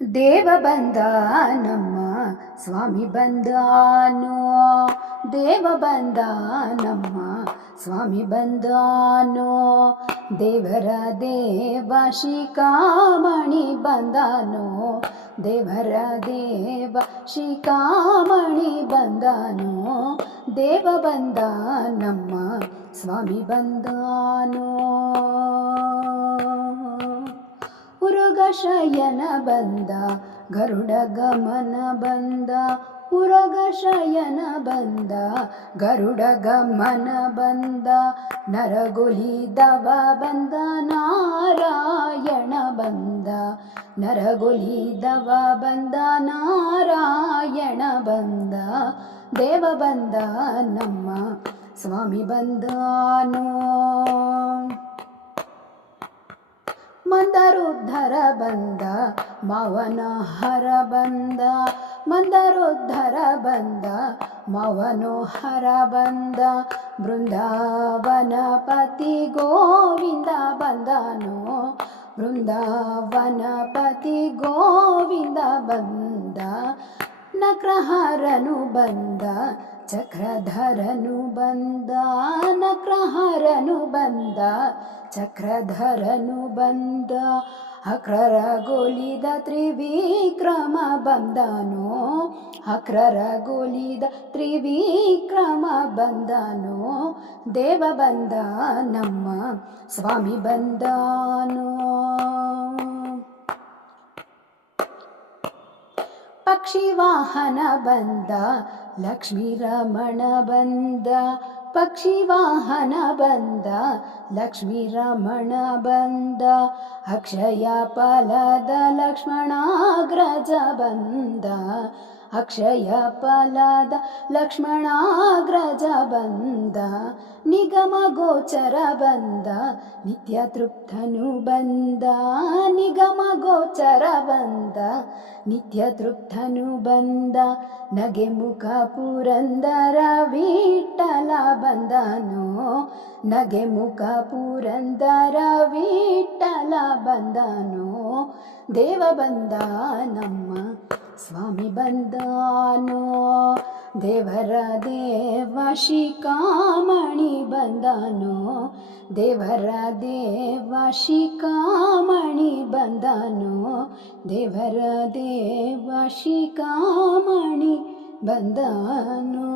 ದೇವ ಬಂದ ನಮ್ಮ ಸ್ವಾಮಿ ಬಂದಾನೋ, ದೇವ ಬಂದ ನಮ್ಮ ಸ್ವಾಮಿ ಬಂದಾನೋ, ದೇವರ ದೇವ ಶಿಖಾಮಣಿ ಬಂದಾನೋ, ದೇವರ ದೇವ ಶಿಖಾಮಣಿ ಬಂದಾನೋ, ದೇವ ಬಂದ ನಮ್ಮ ಸ್ವಾಮಿ ಬಂದಾನೋ. ಉರುಗ ಶಯನ ಬಂದ ಗರುಡ ಗಮನ ಬಂದ, ಉರುಗ ಶಯನ ಬಂದ ಗರುಡ ಗಮನ ಬಂದ, ನರಗುಲಿದವ ಬಂದ ನಾರಾಯಣ ಬಂದ, ನರಗುಲಿದವ ಬಂದ ನಾರಾಯಣ ಬಂದ, ದೇವ ಬಂದ ನಮ್ಮ ಸ್ವಾಮಿ ಬಂದಾನೋ. ಮಂದರೋದ್ಧರ ಬಂದ ಮವನ ಹರ ಬಂದ, ಮಂದರೋದ್ಧರ ಬಂದ ಮವನೋಹರ ಬಂದ, ಬೃಂದಾವನಪತಿ ಗೋವಿಂದ ಬಂದನೋ, ಬೃಂದಾವನಪತಿ ಗೋವಿಂದ ಬಂದ, ನಕ್ರಹರನು ಬಂದ ಚಕ್ರಧರನು ಬಂದ, ನಕ್ರಹರನು ಬಂದ ಚಕ್ರಧರನು ಬಂದ, ಅಕ್ರರಗೊಲಿದ ತ್ರಿವಿಕ್ರಮ ಬಂದನೋ, ಅಕ್ರರಗೊಲಿದ ತ್ರಿವಿಕ್ರಮ ಬಂದನೋ, ದೇವ ಬಂದ ನಮ್ಮ ಸ್ವಾಮಿ ಬಂದಾನೋ. ಪಕ್ಷಿ ವಾಹನ ಬಂದ ಲಕ್ಷ್ಮೀ ರಮಣ ಬಂದ, ಪಕ್ಷಿ ವಾಹನ ಬಂದ ಲಕ್ಷ್ಮೀ ರಮಣ ಬಂದ, ಅಕ್ಷಯ ಫಲದ ಲಕ್ಷ್ಮಣಾಗ್ರಜ ಬಂದ, ಅಕ್ಷಯ ಫಲದ ಲಕ್ಷ್ಮಣಾಗ್ರಜ ಬಂದ, ನಿಗಮ ಗೋಚರ ಬಂದ ನಿತ್ಯ ತೃಪ್ತನು ಬಂದ, ನಿಗಮ ಗೋಚರ ಬಂದ ನಿತ್ಯ ತೃಪ್ತನು ಬಂದ, ನಗೆ ಮುಖ ಪುರಂದರ ವಿಠಲ ಬಂದನೋ, ನಗೆ ಮುಖ ಪುರಂದರ ವಿಠಲ ಬಂದನೋ, ದೇವ ಬಂದ ನಮ್ಮ ಸ್ವಾಮಿ ಬಂದಾನೋ, ದೇವರ ದೇವ ಶಿಖಾಮಣಿ ಬಂದನೋ, ದೇವರ ದೇವ ಶಿಖಾಮಣಿ ಬಂದನೋ, ದೇವರ ದೇವ ಶಿಖಾಮಣಿ ಬಂದನೋ.